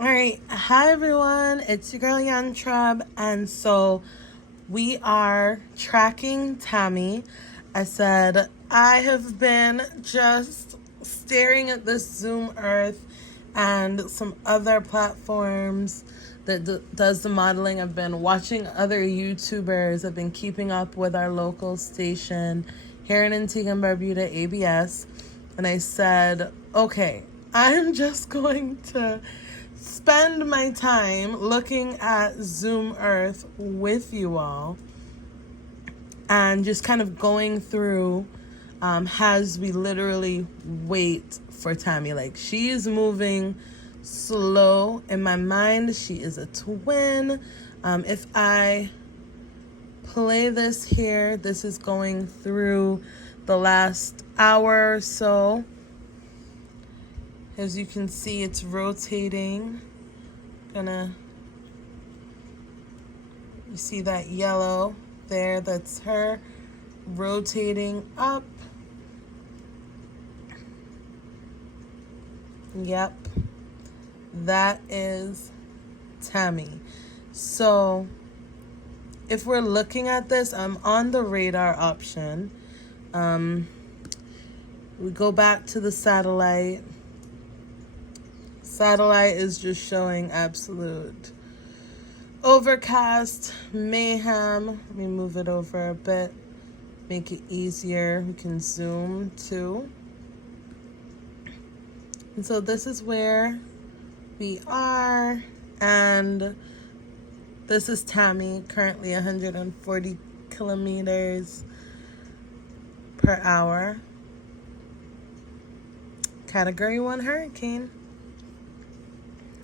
All right, hi everyone, it's your girl Yantrab, and so we are tracking Tammy. I said I have been just staring at this Zoom Earth and some other platforms that does the modeling. I've been watching other YouTubers. I've been keeping up with our local station here in Antigua and Barbuda, ABS, and I said, okay, I'm just going to spend my time looking at Zoom Earth with you all and just kind of going through as we literally wait for Tammy. Like, she is moving slow. In my mind, she is a twin. If I play this here, this is going through the last hour or so. As you can see, it's rotating. You see that yellow there? That's her rotating up. Yep, that is Tammy. So if we're looking at this, I'm on the radar option. We go back to the satellite. Satellite is just showing absolute overcast, mayhem. Let me move it over a bit, make it easier. We can zoom too. And so this is where we are, and this is Tammy, currently 140 kilometers per hour. Category 1 hurricane.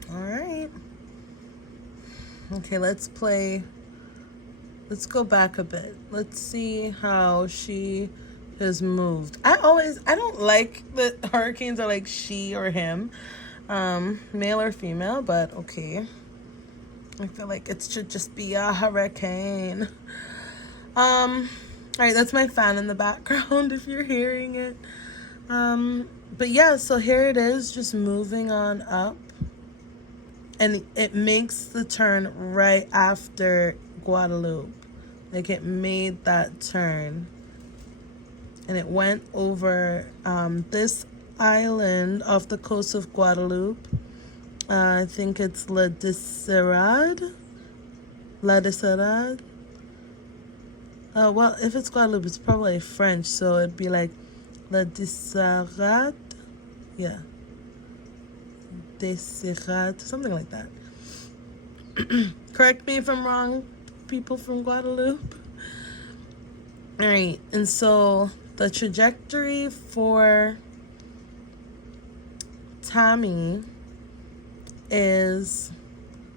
All right. Okay, let's go back a bit. Let's see how she has moved. I don't like that hurricanes are like she or him, male or female, but okay. I feel like it should just be a hurricane. All right, that's my fan in the background if you're hearing it. But yeah, so here it is, just moving on up. And it makes the turn right after Guadeloupe. Like, it made that turn. And it went over this island off the coast of Guadeloupe. I think it's La Desirade. Well, if it's Guadeloupe, it's probably French. So it'd be like La Desirade. Yeah. Desirade, something like that. Correct me if I'm wrong, people from Guadeloupe. All right, and so the trajectory for Tammy is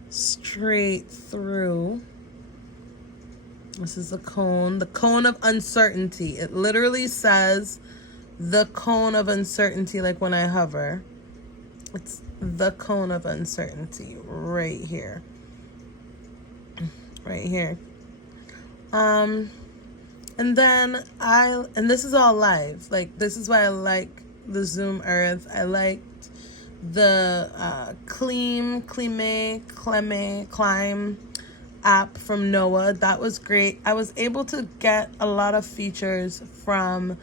straight through. This is the cone of uncertainty. It literally says the cone of uncertainty, like when I hover. It's the cone of uncertainty right here. Right here. And then this is all live. Like, this is why I like the Zoom Earth. I liked the Climb app from NOAA. That was great. I was able to get a lot of features from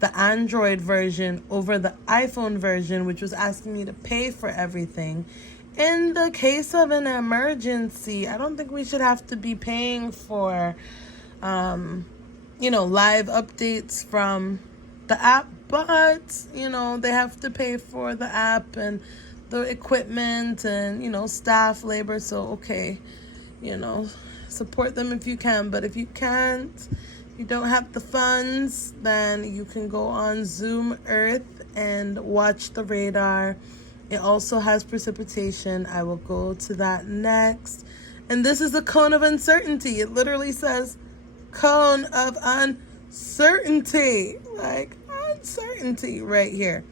the Android version over the iPhone version, which was asking me to pay for everything. In the case of an emergency, I don't think we should have to be paying for, live updates from the app, but, they have to pay for the app and the equipment and, staff, labor. So, okay, support them if you can, but if you can't, you don't have the funds, then you can go on Zoom Earth and watch the radar. It also has precipitation. I will go to that next. And this is the cone of uncertainty. It literally says cone of uncertainty. Like, uncertainty right here.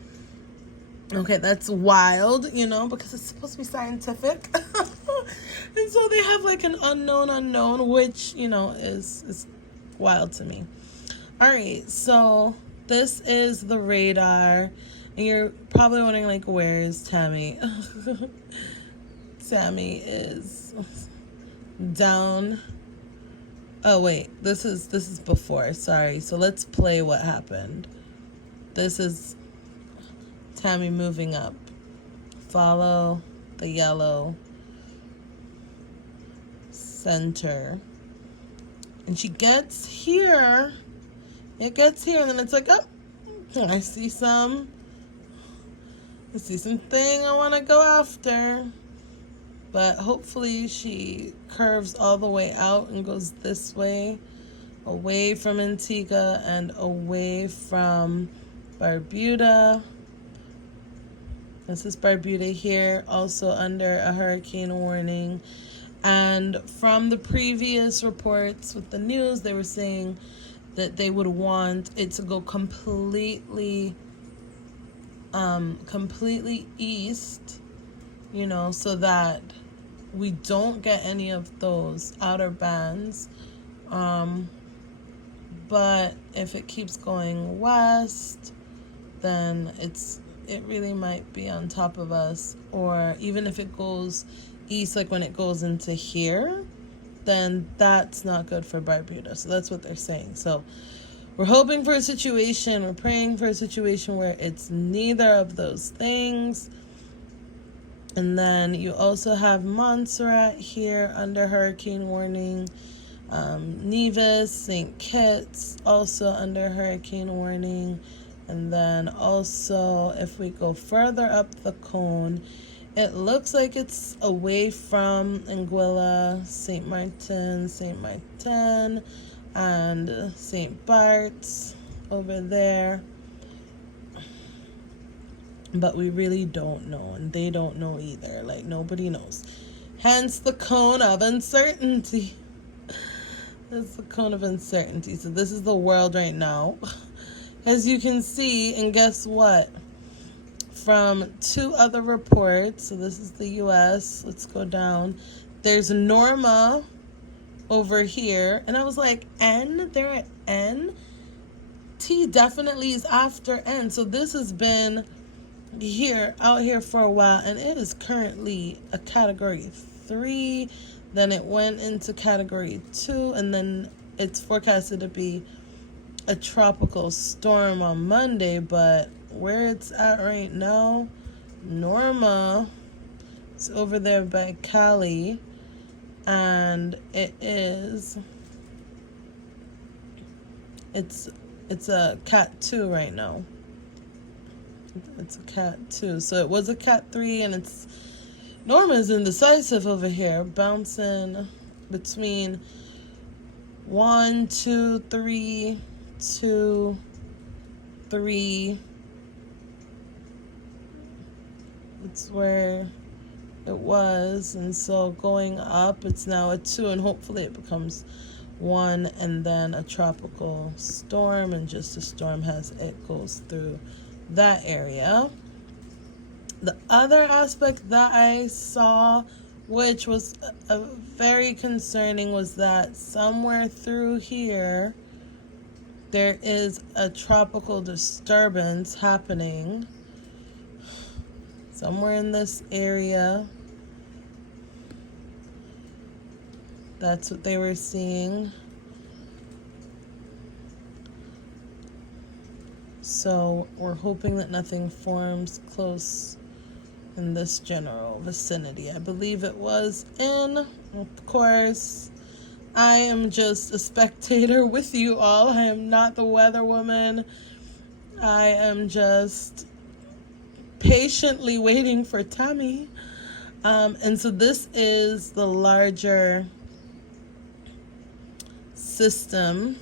Okay, that's wild, because it's supposed to be scientific. And so they have like an unknown, which, is wild to me. All right, so this is the radar, and you're probably wondering, like, where is Tammy? Tammy is down. Oh wait, this is before. Sorry. So let's play what happened. This is Tammy moving up. Follow the yellow center. And she gets here. It gets here, and then it's like, oh, I see something I want to go after. But hopefully she curves all the way out and goes this way, away from Antigua and away from Barbuda. This is Barbuda here, also under a hurricane warning. And from the previous reports with the news, they were saying that they would want it to go completely east, so that we don't get any of those outer bands. But if it keeps going west, then it really might be on top of us. Or even if it goes east, like when it goes into here, then that's not good for Barbuda. So that's what they're saying. So we're hoping for a situation, we're praying for a situation where it's neither of those things. And then you also have Montserrat here under hurricane warning. Nevis, St. Kitts also under hurricane warning. And then also, if we go further up the cone, it looks like it's away from Anguilla, St. Martin, and St. Bart's over there. But we really don't know, and they don't know either. Like, nobody knows. Hence the cone of uncertainty. That's the cone of uncertainty. So this is the world right now. As you can see, and guess what? From two other reports, so this is the U.S., let's go down. There's Norma over here, and I was like, N? They're at N? T definitely is after N. So this has been out here for a while, and it is currently a category 3. Then it went into category 2, and then it's forecasted to be a tropical storm on Monday. But where it's at right now, Norma is over there by Cali, and it's a Cat 2 right now. It's a Cat 2. So it was a Cat 3, and Norma's indecisive over here, bouncing between 1, 2, 3, 2, 3. It's where it was, and so going up, it's now a 2, and hopefully it becomes 1, and then a tropical storm, and just a storm as it goes through that area. The other aspect that I saw, which was very concerning, was that somewhere through here there is a tropical disturbance happening. Somewhere in this area. That's what they were seeing. So we're hoping that nothing forms close in this general vicinity. I believe it was in, of course, I am just a spectator with you all. I am not the weather woman. I am just patiently waiting for Tammy. And so this is the larger system.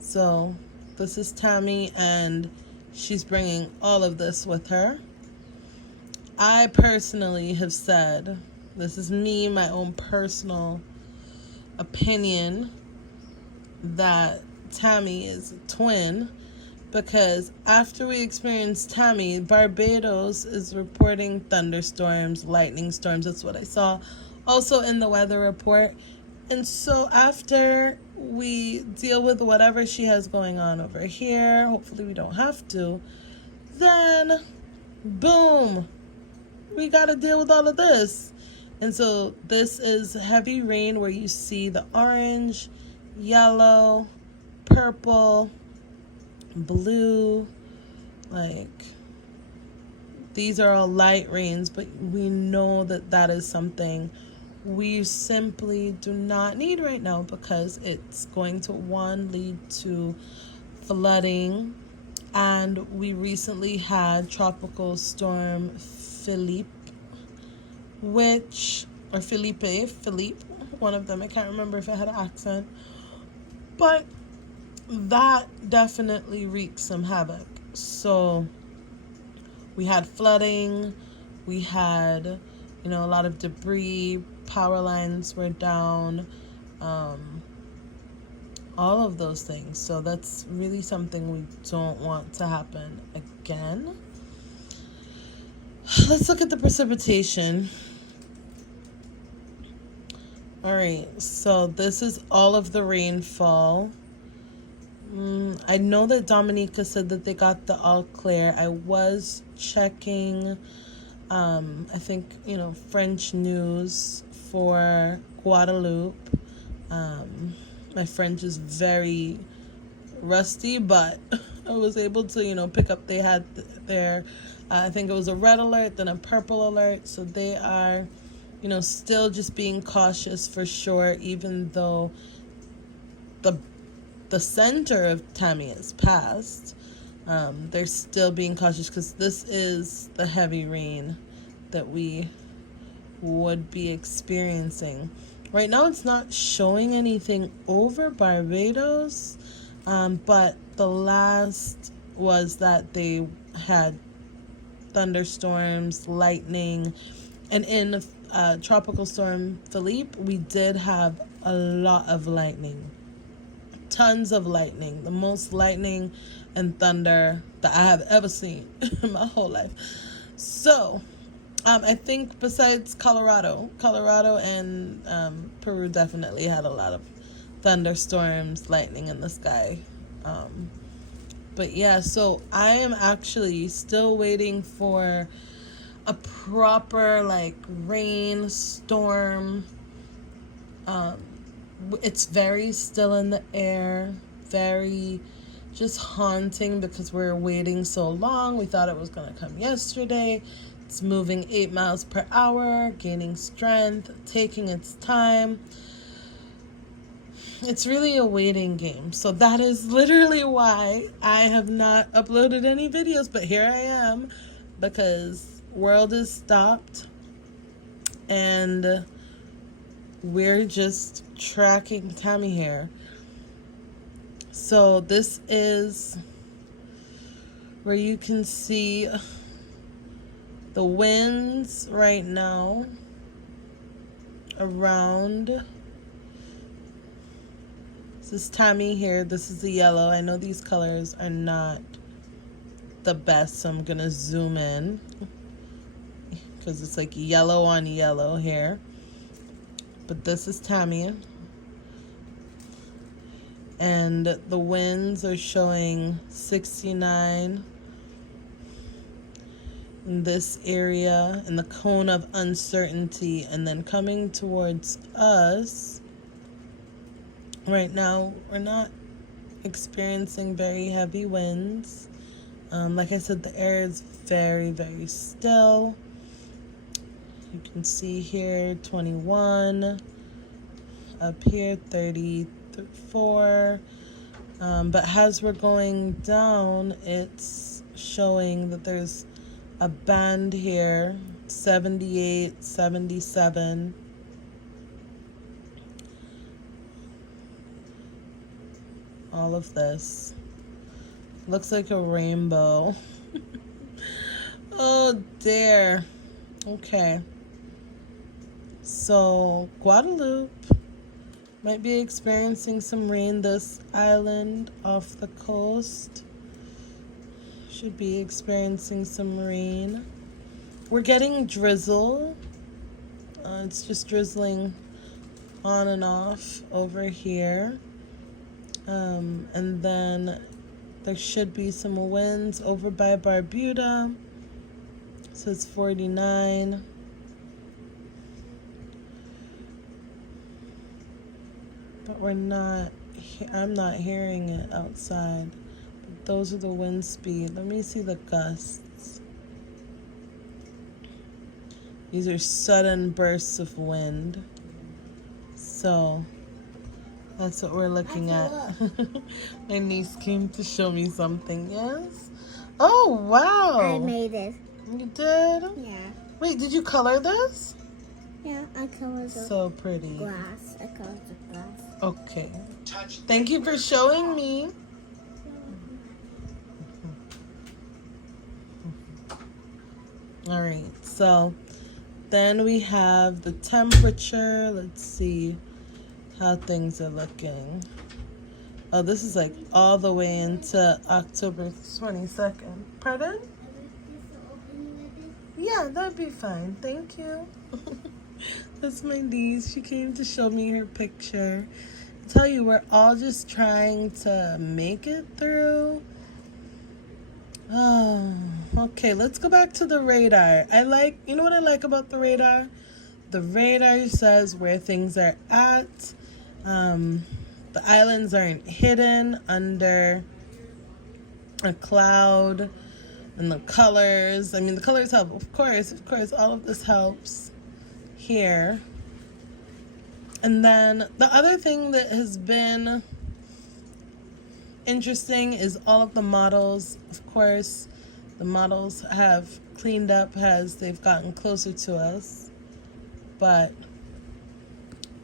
So this is Tammy, and she's bringing all of this with her. I personally have said, this is me, my own personal opinion, that Tammy is a twin, because after we experienced Tammy, Barbados is reporting thunderstorms, lightning storms. That's what I saw also in the weather report. And so after we deal with whatever she has going on over here, hopefully we don't have to, then boom, we got to deal with all of this. And so this is heavy rain where you see the orange, yellow, purple, blue, like these are all light rains, but we know that that is something we simply do not need right now because it's going to, one, lead to flooding. And we recently had Tropical Storm Philippe, Philippe, one of them. I can't remember if it had an accent. But that definitely wreaked some havoc. So we had flooding, we had, a lot of debris, power lines were down, all of those things. So that's really something we don't want to happen again. Let's look at the precipitation. All right, so this is all of the rainfall. I know that Dominica said that they got the all clear. I was checking, I think, French news for Guadeloupe. My French is very rusty, but I was able to, pick up. They had their, I think it was a red alert, then a purple alert. So they are, still just being cautious for sure, even though the center of Tammy is passed. They're still being cautious because this is the heavy rain that we would be experiencing. Right now it's not showing anything over Barbados, but the last was that they had thunderstorms, lightning, and in Tropical Storm Philippe, we did have a lot of lightning. Tons of lightning, the most lightning and thunder that I have ever seen in my whole life. So, I think besides Colorado and Peru definitely had a lot of thunderstorms, lightning in the sky. But yeah, so I am actually still waiting for a proper rain storm. It's very still in the air, very just haunting because we're waiting so long. We thought it was going to come yesterday. It's moving 8 miles per hour, gaining strength, taking its time. It's really a waiting game. So that is literally why I have not uploaded any videos, but here I am because world is stopped and we're just tracking Tammy here. So this is where you can see the winds right now around. This is Tammy here. This is the yellow. I know these colors are not the best, so I'm going to zoom in because it's like yellow on yellow here. But this is Tammy. And the winds are showing 69 in this area in the cone of uncertainty. And then coming towards us, right now, we're not experiencing very heavy winds. Like I said, the air is very, very still. You can see here 21, up here 34, but as we're going down, it's showing that there's a band here, 78, 77. All of this looks like a rainbow. Oh dear. Okay. So Guadeloupe might be experiencing some rain. This island off the coast should be experiencing some rain. We're getting drizzle. It's just drizzling on and off over here. And then there should be some winds over by Barbuda. So it's 49. But we're not, I'm not hearing it outside. But those are the wind speed. Let me see the gusts. These are sudden bursts of wind. So that's what we're looking at. My niece came to show me something. Yes? Oh, wow. I made it. You did? Yeah. Wait, did you color this? Yeah, I colored the So pretty. glass. I colored the glass. Okay. Thank you for showing me. All right, so then we have the temperature. Let's see how things are looking. Oh, this is like all the way into October 22nd. Pardon? Yeah, that'd be fine. Thank you. That's my niece. She came to show me her picture. I tell you, we're all just trying to make it through. Oh, okay, let's go back to the radar. You know what I like about the radar? The radar says where things are at. The islands aren't hidden under a cloud. And the colors. I mean, the colors help. Of course, all of this helps here. And then the other thing that has been interesting is all of the models. Of course, the models have cleaned up as they've gotten closer to us. But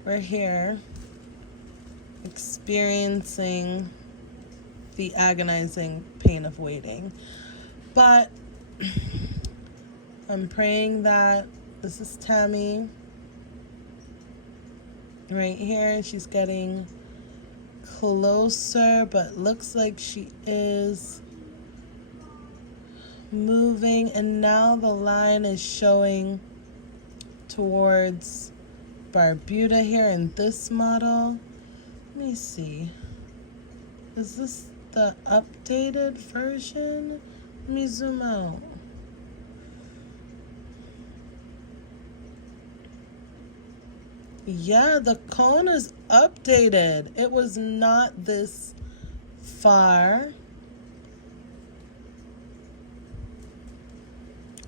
we're here experiencing the agonizing pain of waiting. But I'm praying that this is Tammy right here. She's getting closer, but looks like she is moving. And now the line is showing towards Barbuda here in this model. Let me see. Is this the updated version? Let me zoom out. Yeah, the cone is updated. It was not this far.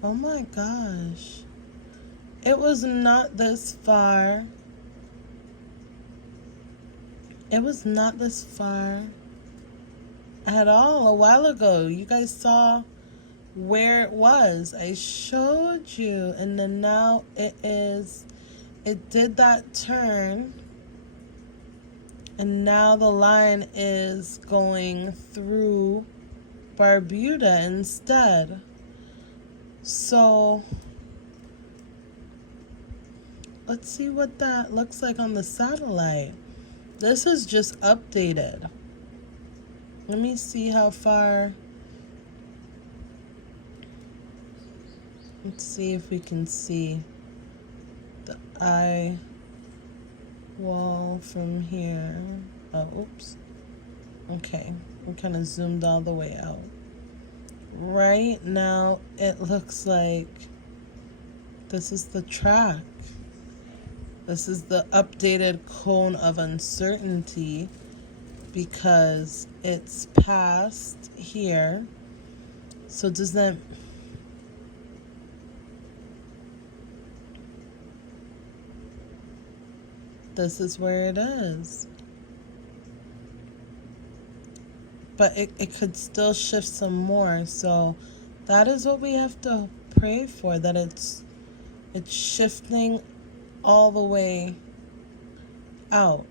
Oh my gosh. It was not this far. It was not this far at all a while ago. You guys saw where it was. I showed you, and then now it did that turn, and now the line is going through Barbuda instead. So let's see what that looks like on the satellite. This is just updated. Let me see how far. Let's see if we can see the eye wall from here. Oh, oops. Okay, we kind of zoomed all the way out. Right now, it looks like this is the track. This is the updated cone of uncertainty because it's past here. So does that... This is where it is. But it could still shift some more. So that is what we have to pray for, that it's shifting all the way out.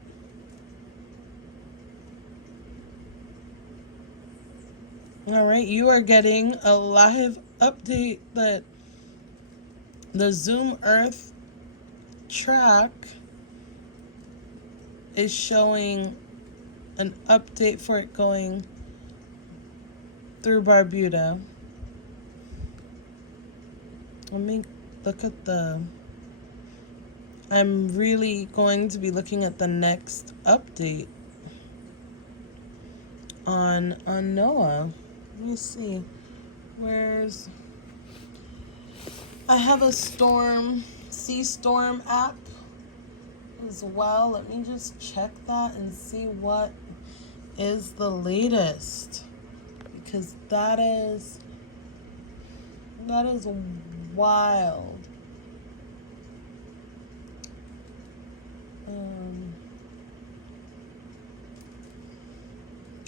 All right, you are getting a live update that the Zoom Earth track is showing an update for it going through Barbuda. Let me look at I'm really going to be looking at the next update on NOAA. Let me see. I have a sea storm app as well. Let me just check that and see what is the latest, because that is wild.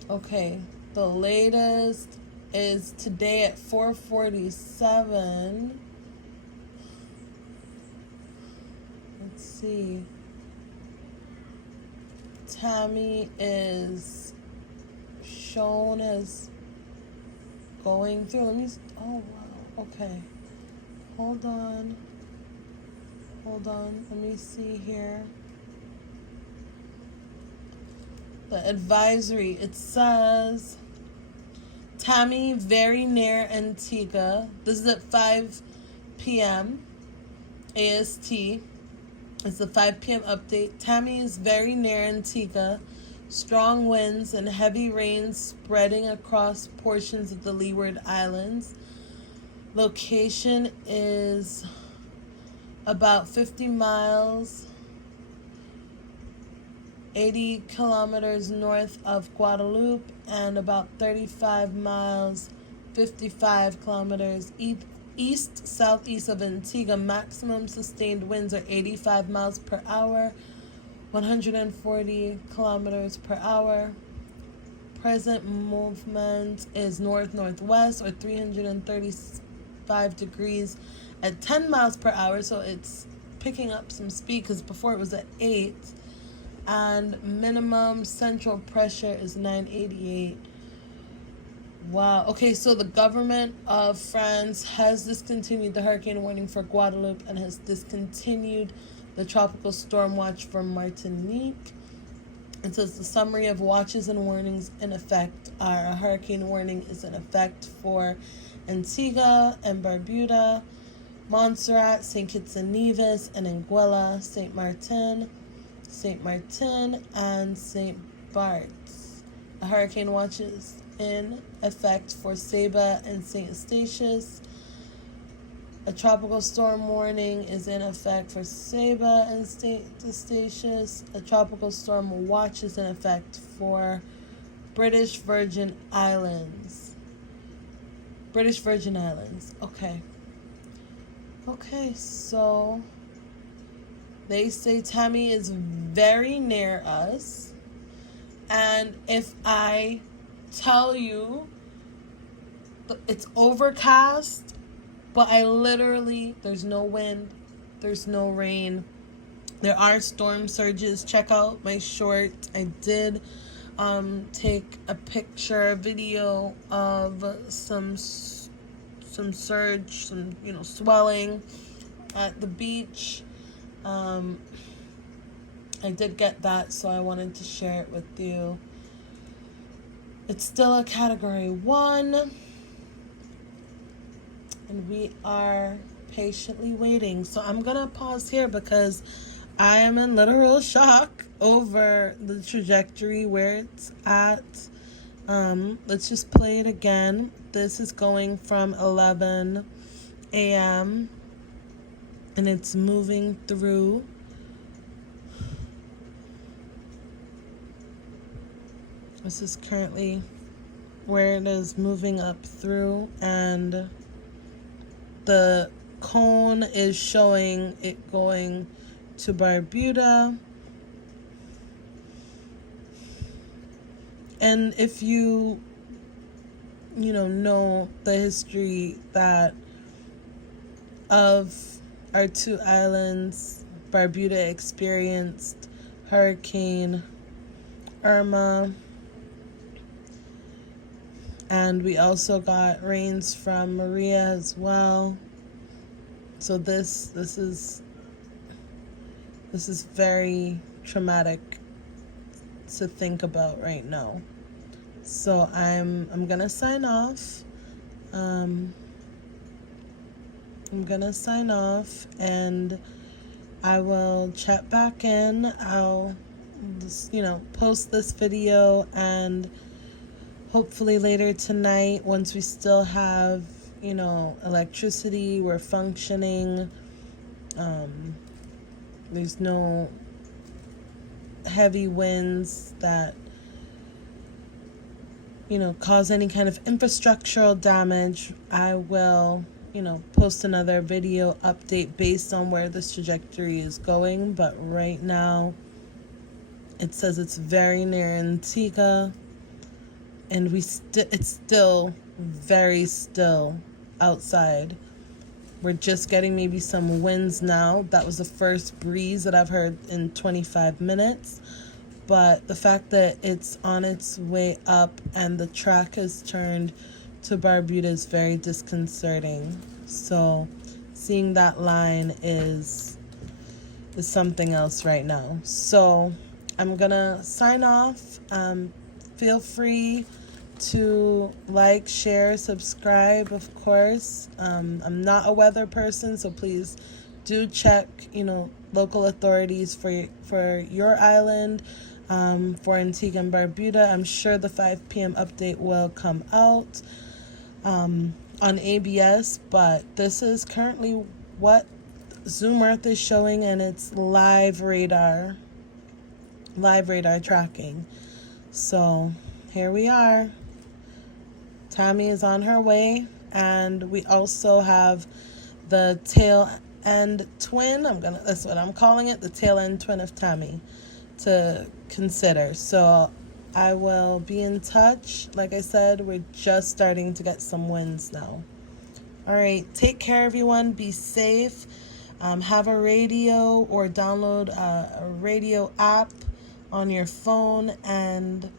Okay, the latest is today at 4:47. Let's see. Tammy is shown as going through. Oh wow. Okay. Hold on. Let me see here. The advisory, it says Tammy very near Antigua. This is at 5 p.m. AST. It's the 5 p.m. update. Tammy is very near Antigua. Strong winds and heavy rains spreading across portions of the Leeward Islands. Location is about 50 miles, 80 kilometers north of Guadeloupe, and about 35 miles, 55 kilometers east-southeast of Antigua. Maximum sustained winds are 85 miles per hour, 140 kilometers per hour. Present movement is north-northwest, or 335 degrees at 10 miles per hour. So it's picking up some speed, because before it was at 8. And minimum central pressure is 988. Wow. Okay, so the government of France has discontinued the hurricane warning for Guadeloupe and has discontinued the tropical storm watch for Martinique. It says the summary of watches and warnings in effect are: a hurricane warning is in effect for Antigua and Barbuda, Montserrat, St. Kitts and Nevis, and Anguilla, St. Martin, and St. Bart's. A hurricane watch is in effect for Saba and St. Eustatius. A tropical storm warning is in effect for Saba and St. Eustatius. A tropical storm watch is in effect for British Virgin Islands. Okay. Okay, so they say Tammy is very near us. And if I tell you it's overcast, but there's no wind, there's no rain, there are storm surges. Check out my short. I did take a video of some surge, some swelling at the beach. I did get that, so I wanted to share it with you. It's still a category 1, and we are patiently waiting. So I'm gonna pause here because I am in literal shock over the trajectory where it's at. Let's just play it again. This is going from 11 a.m. and it's moving through. This is currently where it is moving up through, and the cone is showing it going to Barbuda. And if you know the history of our two islands, Barbuda experienced Hurricane Irma, and we also got rains from Maria as well. So this is very traumatic to think about right now. So I'm gonna sign off. I'm gonna sign off, and I will chat back in. I'll just, post this video, and hopefully later tonight, once we still have, electricity, we're functioning, there's no heavy winds that, cause any kind of infrastructural damage, I will, post another video update based on where this trajectory is going. But right now, it says it's very near Antigua, and it's still very still outside. We're just getting maybe some winds now. That was the first breeze that I've heard in 25 minutes. But the fact that it's on its way up and the track has turned to Barbuda is very disconcerting. So seeing that line is something else right now. So I'm gonna sign off. Feel free to like, share, subscribe, of course. I'm not a weather person, so please do check, local authorities for your island. For Antigua and Barbuda, I'm sure the 5 p.m. update will come out on ABS, but this is currently what Zoom Earth is showing, and it's live radar tracking. So here we are. Tammy is on her way, and we also have the tail end twin. That's what I'm calling it, the tail end twin of Tammy, to consider. So I will be in touch. Like I said, we're just starting to get some winds now. All right, take care, everyone. Be safe. Have a radio or download a radio app on your phone, and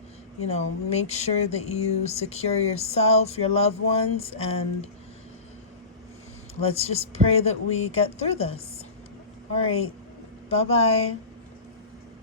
make sure that you secure yourself, your loved ones, and let's just pray that we get through this. All right, bye-bye.